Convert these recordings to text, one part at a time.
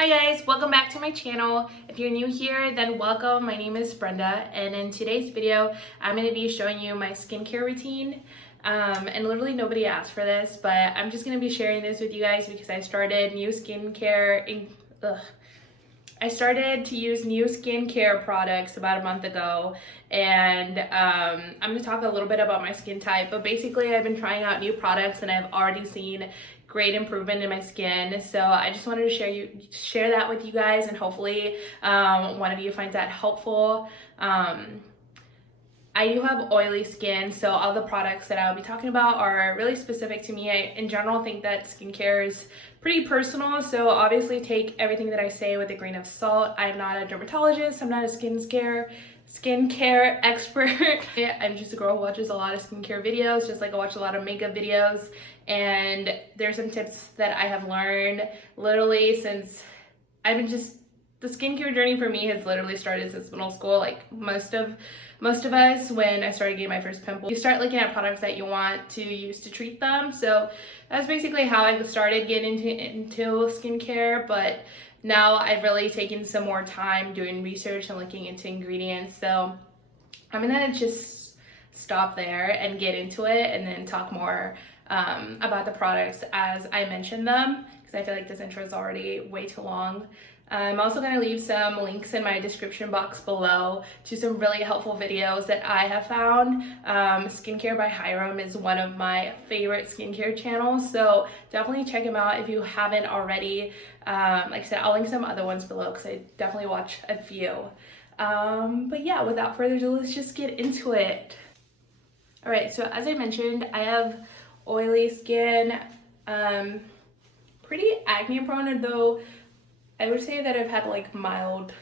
Hi guys, welcome back to my channel. If you're new here, then welcome. My name is Brenda, and in today's video, I'm going to be showing you my skincare routine. And literally nobody asked for this, but I'm just going to be sharing this with you guys because I started I started to use new skincare products about a month ago, and I'm going to talk a little bit about my skin type, but basically I've been trying out new products and I've already seen great improvement in my skin, so I just wanted to share that with you guys, and hopefully one of you finds that helpful. I do have oily skin, so all the products that I'll be talking about are really specific to me. I, in general, think that skincare is pretty personal, so obviously take everything that I say with a grain of salt. I'm not a dermatologist, I'm not a skincare expert. I'm just a girl who watches a lot of skincare videos, just like I watch a lot of makeup videos, and there's some tips that I have learned literally since the skincare journey for me has literally started since middle school. Like most of us, when I started getting my first pimple, you start looking at products that you want to use to treat them. So that's basically how I started getting into skincare, but now I've really taken some more time doing research and looking into ingredients. So I'm gonna just stop there and get into it and then talk more about the products as I mention them, because I feel like this intro is already way too long. I'm also going to leave some links in my description box below to some really helpful videos that I have found. Skincare by Hyram is one of my favorite skincare channels, so definitely check him out if you haven't already. Like I said, I'll link some other ones below because I definitely watch a few. But yeah, without further ado, let's just get into it. Alright, so as I mentioned, I have oily skin, pretty acne prone, though I would say that I've had like mild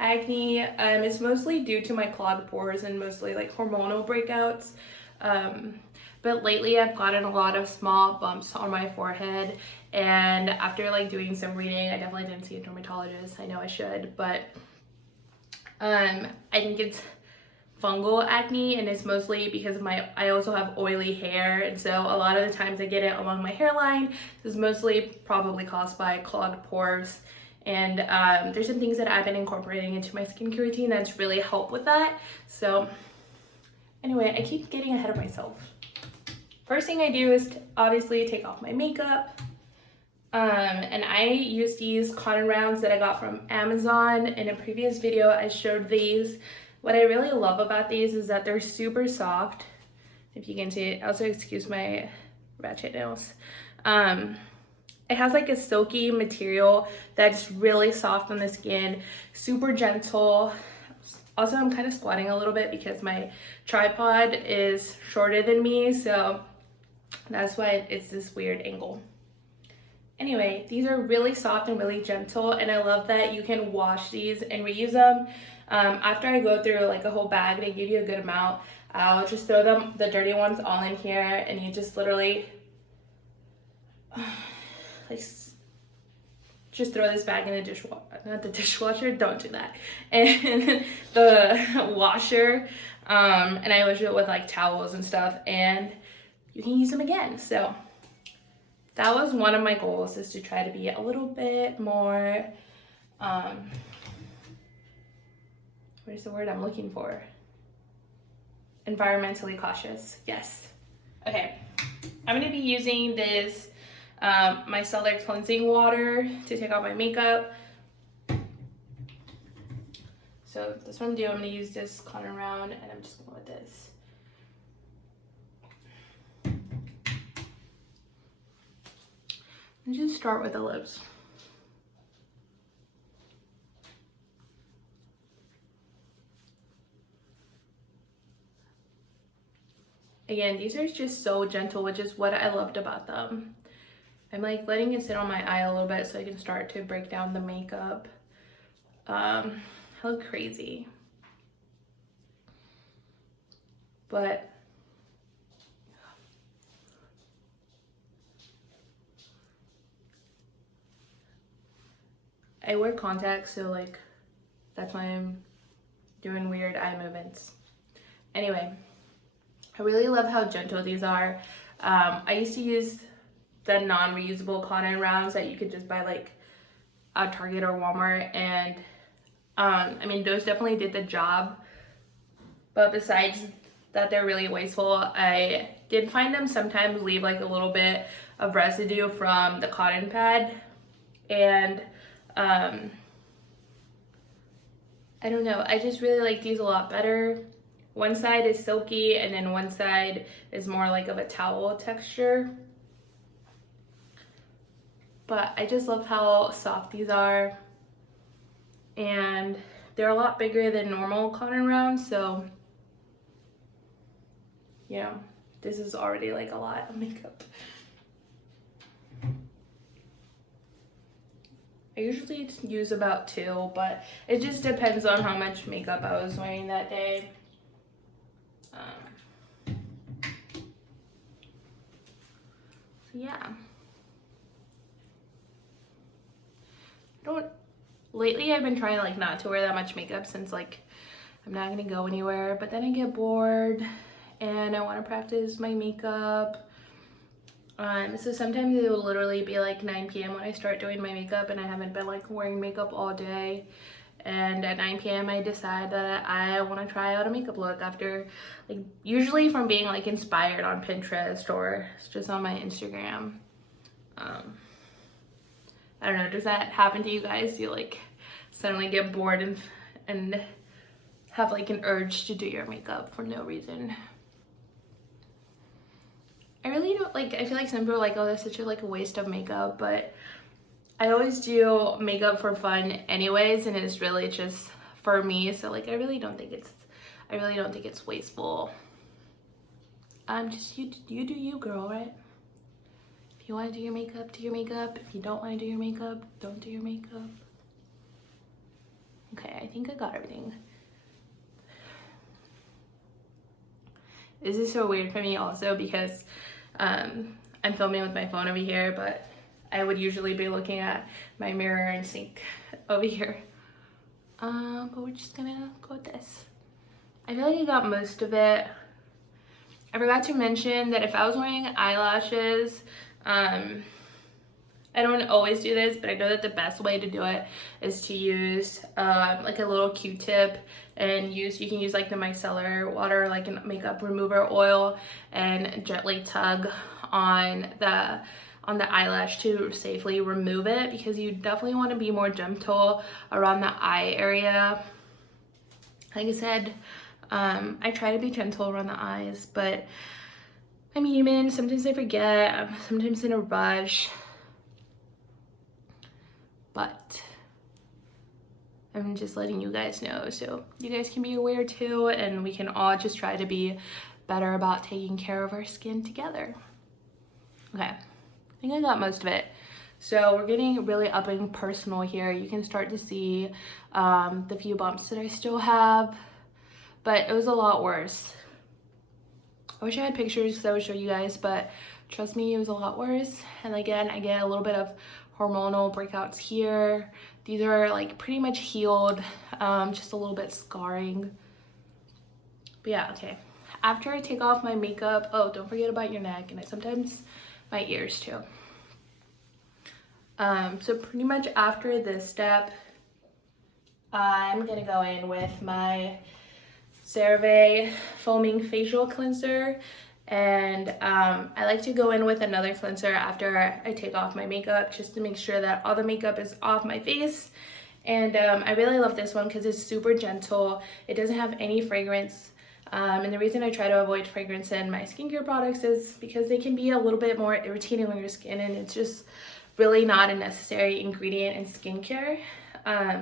acne. It's mostly due to my clogged pores and mostly like hormonal breakouts. But lately I've gotten a lot of small bumps on my forehead, and after like doing some reading, I definitely didn't see a dermatologist. I know I should, but I think it's fungal acne, and it's mostly because I also have oily hair, and so a lot of the times I get it along my hairline. This is mostly probably caused by clogged pores, and there's some things that I've been incorporating into my skincare routine that's really helped with that. So anyway, I keep getting ahead of myself. First thing I do is obviously take off my makeup, and I use these cotton rounds that I got from Amazon. In a previous video I showed these. What I really love about these is that they're super soft, if you can see it. Also, excuse my ratchet nails. It has like a silky material that's really soft on the skin, super gentle. Also, I'm kind of squatting a little bit because my tripod is shorter than me, so that's why it's this weird angle. Anyway, these are really soft and really gentle, and I love that you can wash these and reuse them. After I go through like a whole bag, they give you a good amount. I'll just throw the dirty ones all in here, and you just literally like just throw this bag in the dishwasher. Not the dishwasher, don't do that. And the washer, and I wash it with like towels and stuff, and you can use them again. So that was one of my goals, is to try to be a little bit more where's the word I'm looking for? Environmentally cautious. Yes. Okay. I'm going to be using this Micellar cleansing water to take off my makeup. So this one I'm going to use this cotton round, and I'm just going with this. Let's just start with the lips. Again, these are just so gentle, which is what I loved about them. I'm like letting it sit on my eye a little bit so I can start to break down the makeup. I look crazy. But I wear contacts, so like that's why I'm doing weird eye movements. Anyway, I really love how gentle these are. I used to use the non-reusable cotton rounds that you could just buy like at Target or Walmart, and I mean, those definitely did the job. But besides that, they're really wasteful. I did find them sometimes leave like a little bit of residue from the cotton pad, and I don't know, I just really like these a lot better. One side is silky and then one side is more like of a towel texture. But I just love how soft these are, and they're a lot bigger than normal cotton rounds, so yeah, this is already like a lot of makeup. I usually use about 2, but it just depends on how much makeup I was wearing that day. So yeah. Lately I've been trying like not to wear that much makeup since like I'm not gonna go anywhere, but then I get bored and I want to practice my makeup. So sometimes it will literally be like 9 p.m. when I start doing my makeup, and I haven't been like wearing makeup all day, and at 9 p.m. I decide that I want to try out a makeup look after, like, usually from being like inspired on Pinterest or just on my Instagram. I don't know, does that happen to you guys? You like suddenly get bored and have like an urge to do your makeup for no reason? I really don't like, I feel like some people are like, oh, that's such a like a waste of makeup, but I always do makeup for fun anyways, and it's really just for me, so like I really don't think it's wasteful. Just you do you, girl, right? If you want to do your makeup, do your makeup. If you don't want to do your makeup, don't do your makeup. Okay, I think I got everything. This is so weird for me also because I'm filming with my phone over here, but I would usually be looking at my mirror and sink over here. But we're just gonna go with this. I feel like I got most of it. I forgot to mention that if I was wearing eyelashes, I don't always do this, but I know that the best way to do it is to use like a little Q-tip, and you can use like the micellar water, like a makeup remover oil, and gently tug on the eyelash to safely remove it, because you definitely want to be more gentle around the eye area. Like I said, I try to be gentle around the eyes, but I'm human. Sometimes I forget. I'm sometimes in a rush. But I'm just letting you guys know so you guys can be aware too, and we can all just try to be better about taking care of our skin together. Okay, I think I got most of it. So we're getting really up and personal here. You can start to see the few bumps that I still have, but it was a lot worse. I wish I had pictures because I would show you guys, but trust me, it was a lot worse. And again, I get a little bit of hormonal breakouts here. These are like pretty much healed, just a little bit scarring. But yeah, okay. After I take off my makeup, oh, don't forget about your neck, and sometimes my ears too. So pretty much after this step, I'm gonna go in with my Cerave foaming facial cleanser, and I like to go in with another cleanser after I take off my makeup, just to make sure that all the makeup is off my face. And I really love this one because it's super gentle. It doesn't have any fragrance, and the reason I try to avoid fragrance in my skincare products is because they can be a little bit more irritating on your skin, and it's just really not a necessary ingredient in skincare.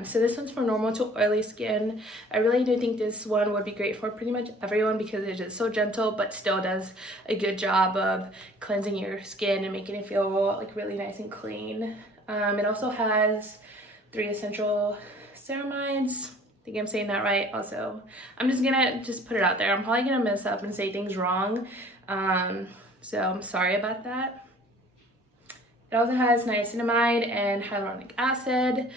So this one's for normal to oily skin. I really do think this one would be great for pretty much everyone because it is so gentle but still does a good job of cleansing your skin and making it feel like really nice and clean. It also has 3 essential ceramides. I think I'm saying that right. Also, I'm just gonna put it out there. I'm probably gonna mess up and say things wrong. So I'm sorry about that. It also has niacinamide and hyaluronic acid,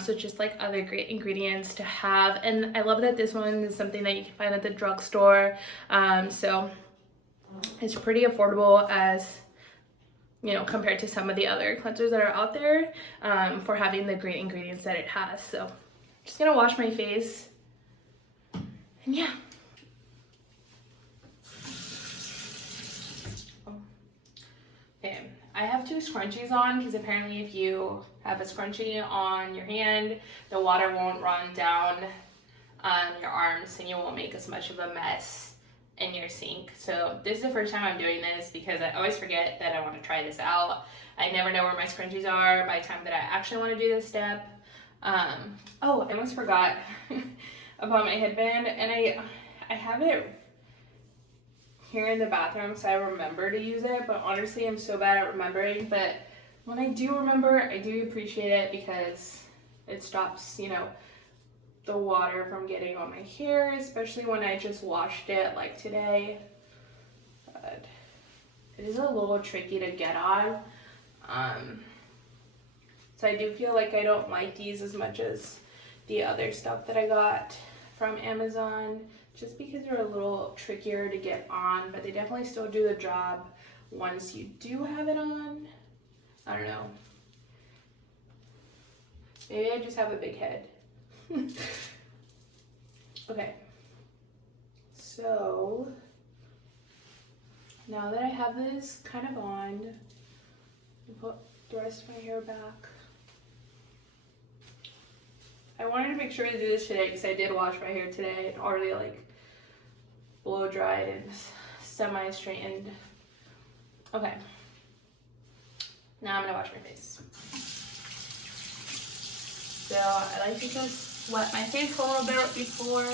so just like other great ingredients to have. And I love that this one is something that you can find at the drugstore, so it's pretty affordable as you know, compared to some of the other cleansers that are out there, for having the great ingredients that it has. So I'm just gonna wash my face, and yeah. Okay, I have 2 scrunchies on because apparently if you have a scrunchie on your hand, the water won't run down your arms and you won't make as much of a mess in your sink. So this is the first time I'm doing this because I always forget that I want to try this out. I never know where my scrunchies are by the time that I actually want to do this step. Oh, I almost forgot about my headband, and I have it here in the bathroom so I remember to use it, but honestly I'm so bad at remembering. But when I do remember, I do appreciate it because it stops, you know, the water from getting on my hair, especially when I just washed it like today. But it is a little tricky to get on. So I do feel like I don't like these as much as the other stuff that I got from Amazon, just because they're a little trickier to get on, but they definitely still do the job once you do have it on. I don't know. Maybe I just have a big head. Okay. So now that I have this kind of on, I'll put the rest of my hair back. I wanted to make sure to do this today because I did wash my hair today and already like blow dried and semi straightened. Okay. Now I'm gonna wash my face. So I like to just wet my face a little bit before.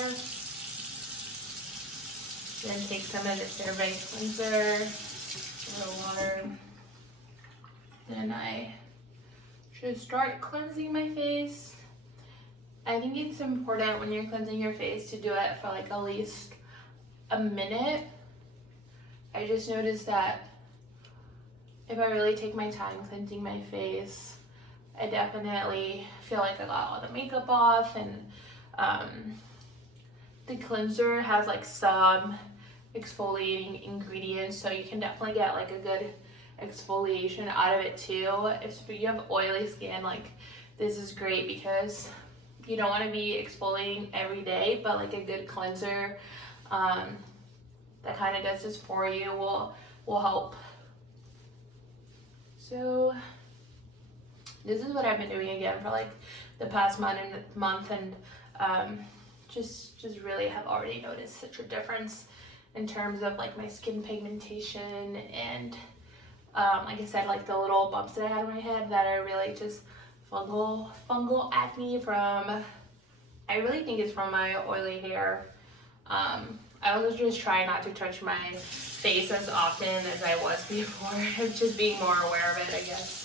Then take some of the Cerave cleanser, a little water. Then I should start cleansing my face. I think it's important when you're cleansing your face to do it for like at least a minute. I just noticed that if I really take my time cleansing my face, I definitely feel like I got all the makeup off, and the cleanser has like some exfoliating ingredients, so you can definitely get like a good exfoliation out of it too. If you have oily skin, like this is great because you don't want to be exfoliating every day, but like a good cleanser that kind of does this for you will help. So this is what I've been doing again for like the past month, and just really have already noticed such a difference in terms of like my skin pigmentation and like I said, like the little bumps that I had on my head that are really just fungal acne from, I really think it's from my oily hair. I also just try not to touch my face as often as I was before. Just being more aware of it, I guess.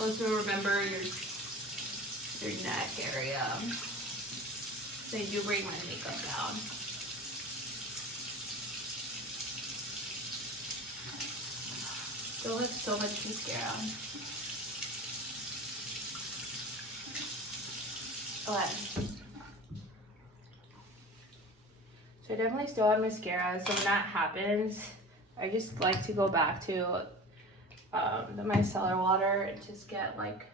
Also remember your neck area. So I do bring my makeup down. Still have so much mascara. Okay. So I definitely still have mascara. So when that happens, I just like to go back to the Micellar water and just get like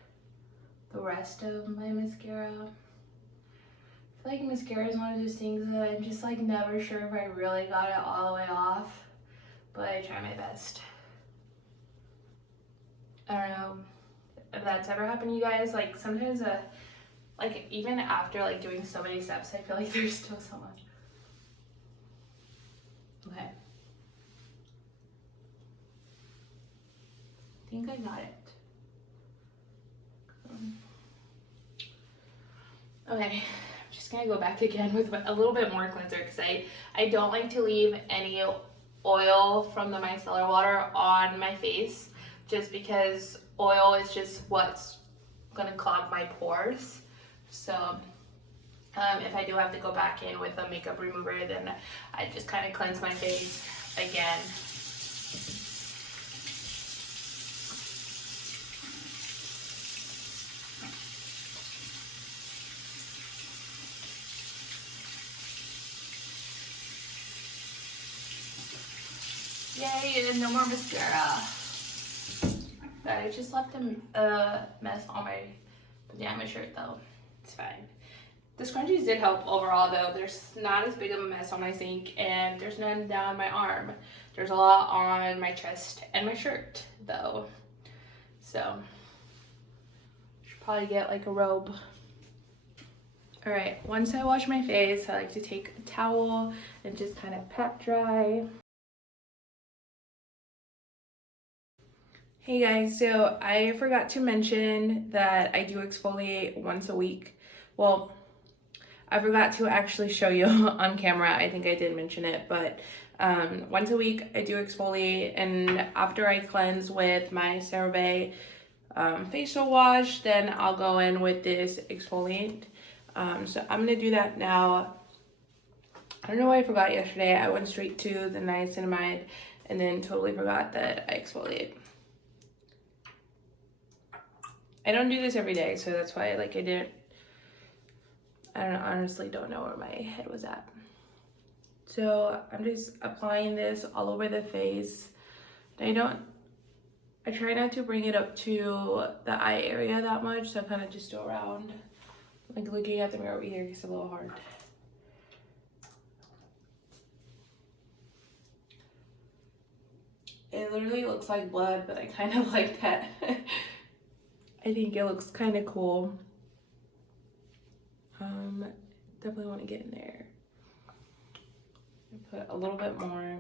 the rest of my mascara. I feel like mascara is one of those things that I'm just like never sure if I really got it all the way off, but I try my best. I don't know if that's ever happened to you guys. Like sometimes like even after like doing so many steps, I feel like there's still so much. Okay. I think I got it. Okay, I'm just gonna go back again with a little bit more cleanser because I don't like to leave any oil from the micellar water on my face, just because oil is just what's gonna clog my pores. So If I do have to go back in with a makeup remover, then I just kind of cleanse my face again. Yay, and no more mascara. But I just left a mess on my pajama shirt though. It's fine. The scrunchies did help overall though. There's not as big of a mess on my sink, and there's none down my arm. There's a lot on my chest and my shirt though. So, should probably get like a robe. Alright, once I wash my face, I like to take a towel and just kind of pat dry. Hey guys, so I forgot to mention that I do exfoliate once a week. Well, I forgot to actually show you on camera. I think I did mention it, but once a week I do exfoliate, and after I cleanse with my Cerave facial wash, then I'll go in with this exfoliant. So I'm gonna do that now. I don't know why I forgot yesterday. I went straight to the niacinamide and then totally forgot that I exfoliate. I don't do this every day, so that's why I honestly don't know where my head was at. So I'm just applying this all over the face. I try not to bring it up to the eye area that much, so I kind of just go around. Like looking at the mirror over here gets a little hard. It literally looks like blood, but I kind of like that. I think it looks kind of cool. Definitely want to get in there. Put a little bit more.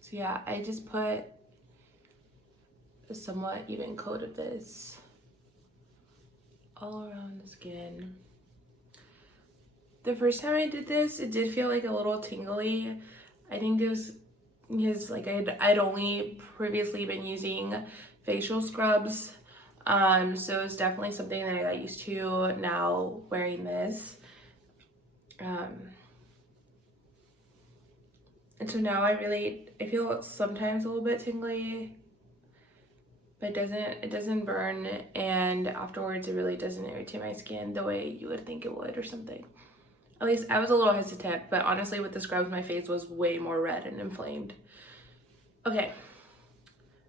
So yeah, I just put a somewhat even coat of this all around the skin. The first time I did this, it did feel like a little tingly. I think it was because like I'd only previously been using facial scrubs, so it's definitely something that I got used to now wearing this. And so now I feel sometimes a little bit tingly, but it doesn't burn, and afterwards it really doesn't irritate my skin the way you would think it would or something. At least I was a little hesitant, but honestly with the scrubs my face was way more red and inflamed. Okay,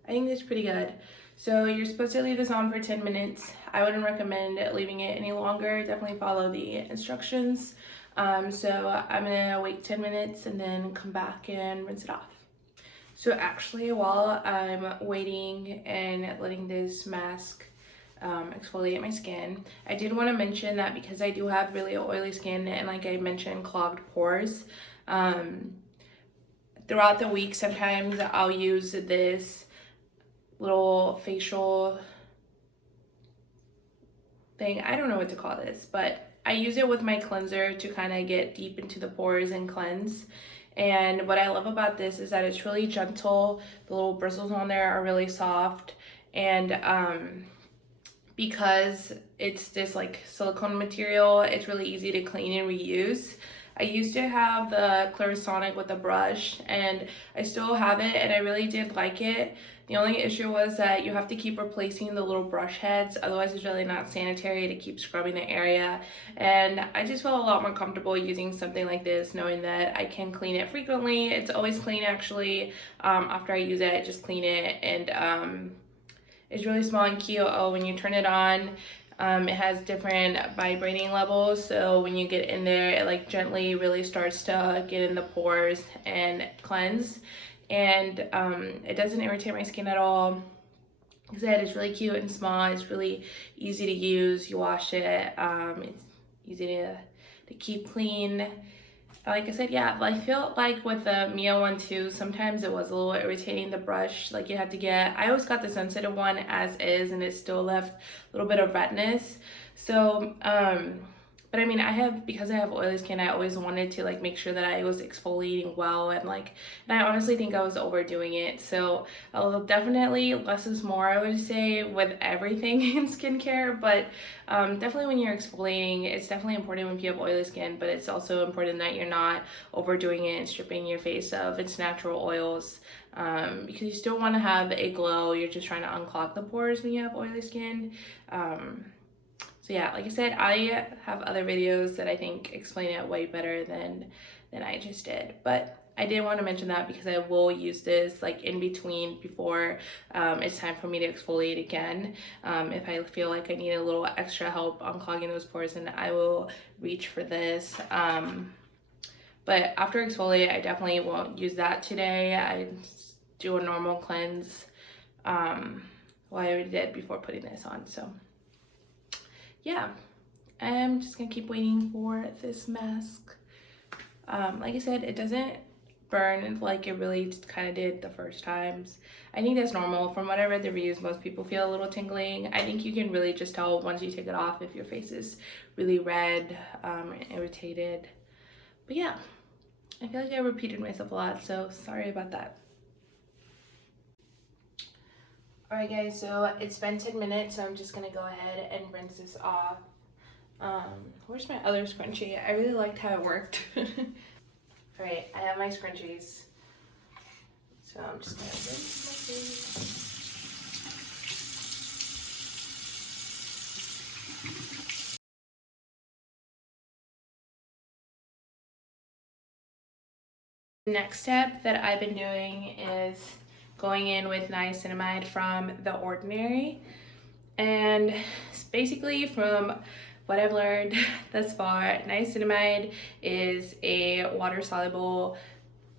I think that's pretty good. So you're supposed to leave this on for 10 minutes. I wouldn't recommend leaving it any longer. Definitely follow the instructions. So I'm gonna wait 10 minutes and then come back and rinse it off. So actually while I'm waiting and letting this mask exfoliate my skin, I did want to mention that because I do have really oily skin and like I mentioned clogged pores, throughout the week sometimes I'll use this little facial thing. I don't know what to call this, but I use it with my cleanser to kind of get deep into the pores and cleanse. And what I love about this is that it's really gentle. The little bristles on there are really soft, and because it's this like silicone material, it's really easy to clean and reuse. I used to have the Clarisonic with a brush, and I still have it, and I really did like it. The only issue was that you have to keep replacing the little brush heads, otherwise it's really not sanitary to keep scrubbing the area. And I just felt a lot more comfortable using something like this, knowing that I can clean it frequently. It's always clean actually. After I use it, I just clean it, and it's really small and cute. Oh, when you turn it on, it has different vibrating levels, so when you get in there, it like gently really starts to get in the pores and cleanse. And it doesn't irritate my skin at all. Like I said, it's really cute and small. It's really easy to use. You wash it. It's easy to keep clean. Like I said, yeah, I feel like with the Mia one too, sometimes it was a little irritating, the brush. Like you had to get, I always got the sensitive one as is, and it still left a little bit of redness. So But I mean, because I have oily skin, I always wanted to like make sure that I was exfoliating well, and I honestly think I was overdoing it. So definitely less is more, I would say, with everything in skincare. But definitely when you're exfoliating, it's definitely important when you have oily skin, but it's also important that you're not overdoing it and stripping your face of its natural oils. Because you still want to have a glow. You're just trying to unclog the pores when you have oily skin. So yeah, like I said, I have other videos that I think explain it way better than I just did. But I did want to mention that because I will use this like in between before it's time for me to exfoliate again. If I feel like I need a little extra help unclogging those pores, then I will reach for this. But after exfoliate, I definitely won't use that today. I do a normal cleanse. Well, I already did before putting this on, so yeah, I'm just gonna keep waiting for this mask. Like I said, it doesn't burn like it really kind of did the first times. I think that's normal. From what I read the reviews, most people feel a little tingling. I think you can really just tell once you take it off if your face is really red, irritated. But yeah, I feel like I repeated myself a lot, so sorry about that. Alright guys, so it's been 10 minutes, so I'm just gonna go ahead and rinse this off. Where's my other scrunchie? I really liked how it worked. Alright, I have my scrunchies. So I'm just gonna rinse my face. Next step that I've been doing is going in with niacinamide from the Ordinary. And basically, from what I've learned thus far, niacinamide is a water-soluble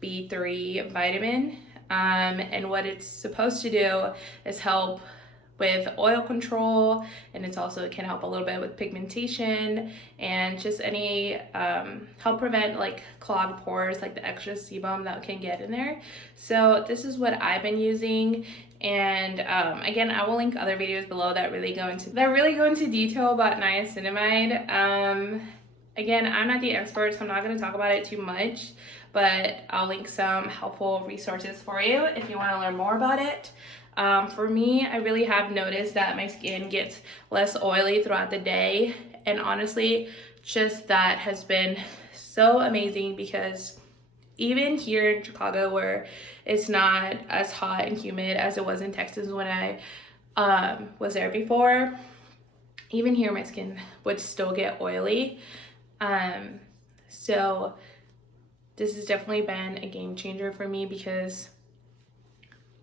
B3 vitamin. And what it's supposed to do is help with oil control, and it can help a little bit with pigmentation and just any help prevent like clogged pores, like the extra sebum that can get in there. So this is what I've been using, and again, I will link other videos below that really go into detail about niacinamide. Again, I'm not the expert, so I'm not going to talk about it too much, but I'll link some helpful resources for you if you want to learn more about it. For me, I really have noticed that my skin gets less oily throughout the day, and honestly, just that has been so amazing, because even here in Chicago, where it's not as hot and humid as it was in Texas when I was there before, even here my skin would still get oily. So this has definitely been a game changer for me, because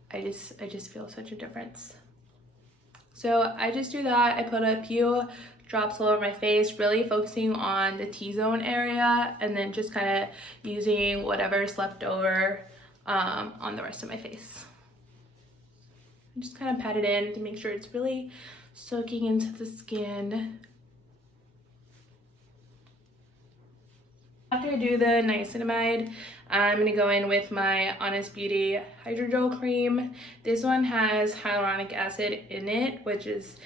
I just feel such a difference. So I just do that. I put a few drops all over my face, really focusing on the T-zone area, and then just kind of using whatever's left over on the rest of my face. I just kind of pat it in to make sure it's really soaking into the skin. After I do the niacinamide, I'm going to go in with my Honest Beauty Hydrogel cream. This one has hyaluronic acid in it, which is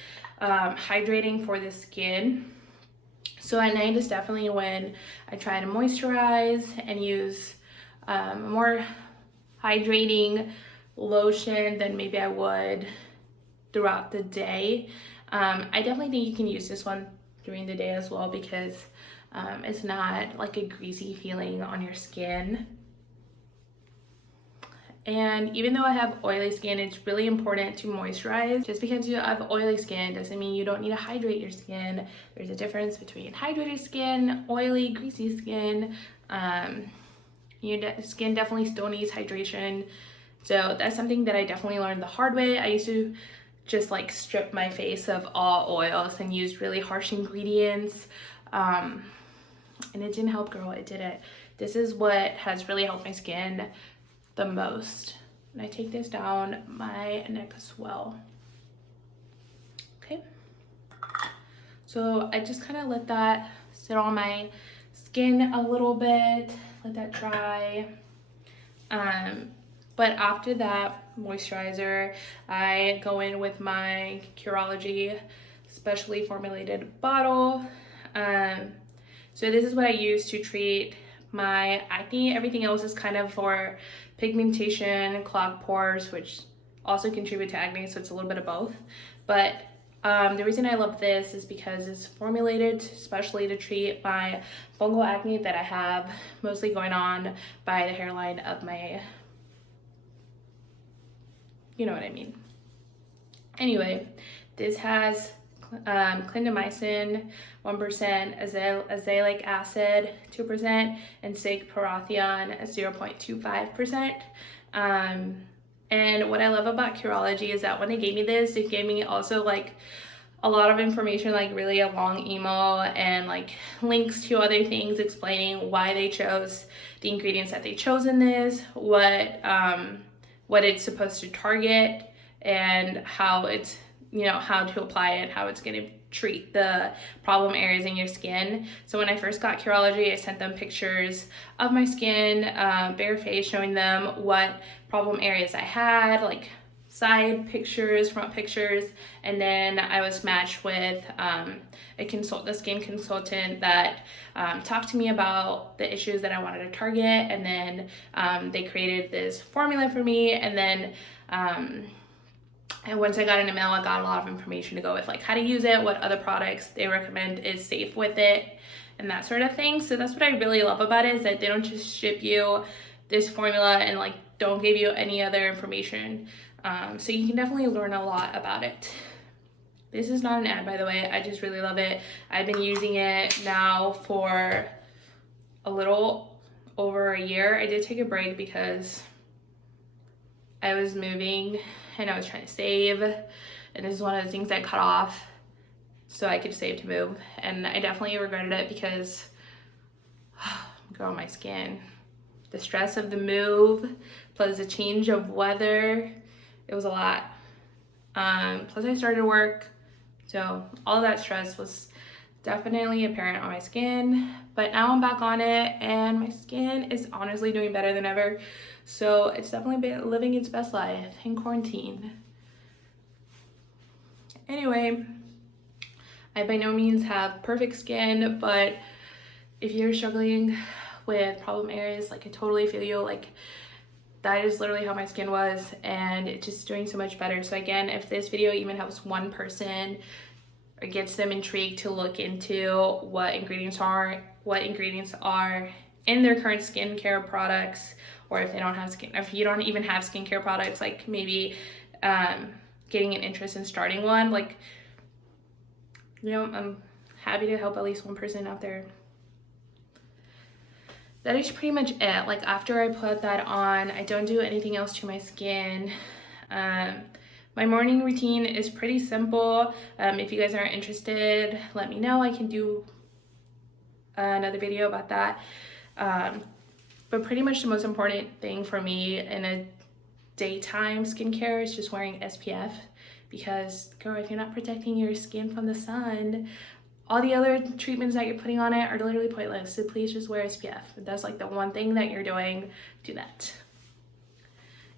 hydrating for the skin. So at night is definitely when I try to moisturize and use more hydrating lotion than maybe I would throughout the day. I definitely think you can use this one during the day as well, because it's not like a greasy feeling on your skin. And even though I have oily skin, it's really important to moisturize. Just because you have oily skin doesn't mean you don't need to hydrate your skin. There's a difference between hydrated skin, oily, greasy skin. Your skin definitely still needs hydration. So that's something that I definitely learned the hard way. I used to just like strip my face of all oils and use really harsh ingredients. And it didn't help, girl, it didn't. This is what has really helped my skin the most. And I take this down my neck as well. Okay. So I just kind of let that sit on my skin a little bit, let that dry. But after that moisturizer, I go in with my Curology specially formulated bottle. So this is what I use to treat my acne. Everything else is kind of for pigmentation, clogged pores, which also contribute to acne, so it's a little bit of both. But the reason I love this is because it's formulated especially to treat my fungal acne that I have, mostly going on by the hairline of my, you know what I mean. Anyway, this has clindamycin 1%, azelaic acid 2%, and cycloparathion 0.25%. And what I love about Curology is that when they gave me this, it gave me also like a lot of information, like really a long email and like links to other things explaining why they chose the ingredients that they chose in this, what it's supposed to target, and how it's, you know, how to apply it, how it's going to treat the problem areas in your skin. So when I first got Curology, I sent them pictures of my skin, bare face, showing them what problem areas I had, like side pictures, front pictures, and then I was matched with the skin consultant that talked to me about the issues that I wanted to target, and then they created this formula for me, and then and once I got in the mail, I got a lot of information to go with, like how to use it, what other products they recommend is safe with it, and that sort of thing. So that's what I really love about it, is that they don't just ship you this formula and like don't give you any other information. So you can definitely learn a lot about it. This is not an ad, by the way. I just really love it. I've been using it now for a little over a year. I did take a break because I was moving and I was trying to save, and this is one of the things I cut off so I could save to move, and I definitely regretted it because girl, my skin, the stress of the move plus the change of weather, it was a lot. Plus I started work, so all of that stress was definitely apparent on my skin, but now I'm back on it and my skin is honestly doing better than ever. So it's definitely been living its best life in quarantine. Anyway, I by no means have perfect skin, but if you're struggling with problem areas, like I totally feel you. Like that is literally how my skin was, and it's just doing so much better. So again, if this video even helps one person or gets them intrigued to look into what ingredients are in their current skincare products, or if you don't even have skincare products, like maybe getting an interest in starting one, like, you know, I'm happy to help at least one person out there. That is pretty much it. Like after I put that on, I don't do anything else to my skin. My morning routine is pretty simple. If you guys are interested, let me know. I can do another video about that. But pretty much the most important thing for me in a daytime skincare is just wearing SPF, because girl, if you're not protecting your skin from the sun, all the other treatments that you're putting on it are literally pointless. So please just wear SPF. That's like the one thing that you're doing, do that.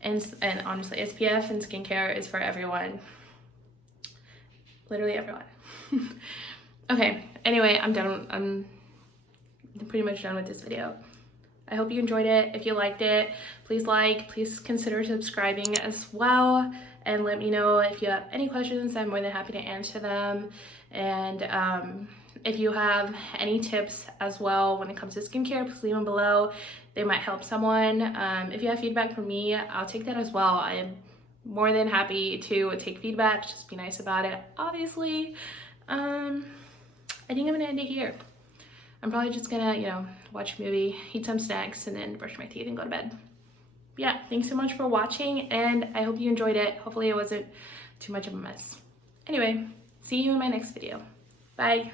And honestly, SPF and skincare is for everyone. Literally everyone. Okay, anyway, I'm done. I'm pretty much done with this video. I hope you enjoyed it. If you liked it, please consider subscribing as well, and let me know if you have any questions. I'm more than happy to answer them. And if you have any tips as well when it comes to skincare, please leave them below. They might help someone. If you have feedback from me, I'll take that as well. I am more than happy to take feedback. Just be nice about it, obviously. I think I'm gonna end it here. I'm probably just gonna, you know, watch a movie, eat some snacks, and then brush my teeth and go to bed. Yeah, thanks so much for watching, and I hope you enjoyed it. Hopefully it wasn't too much of a mess. Anyway, see you in my next video. Bye.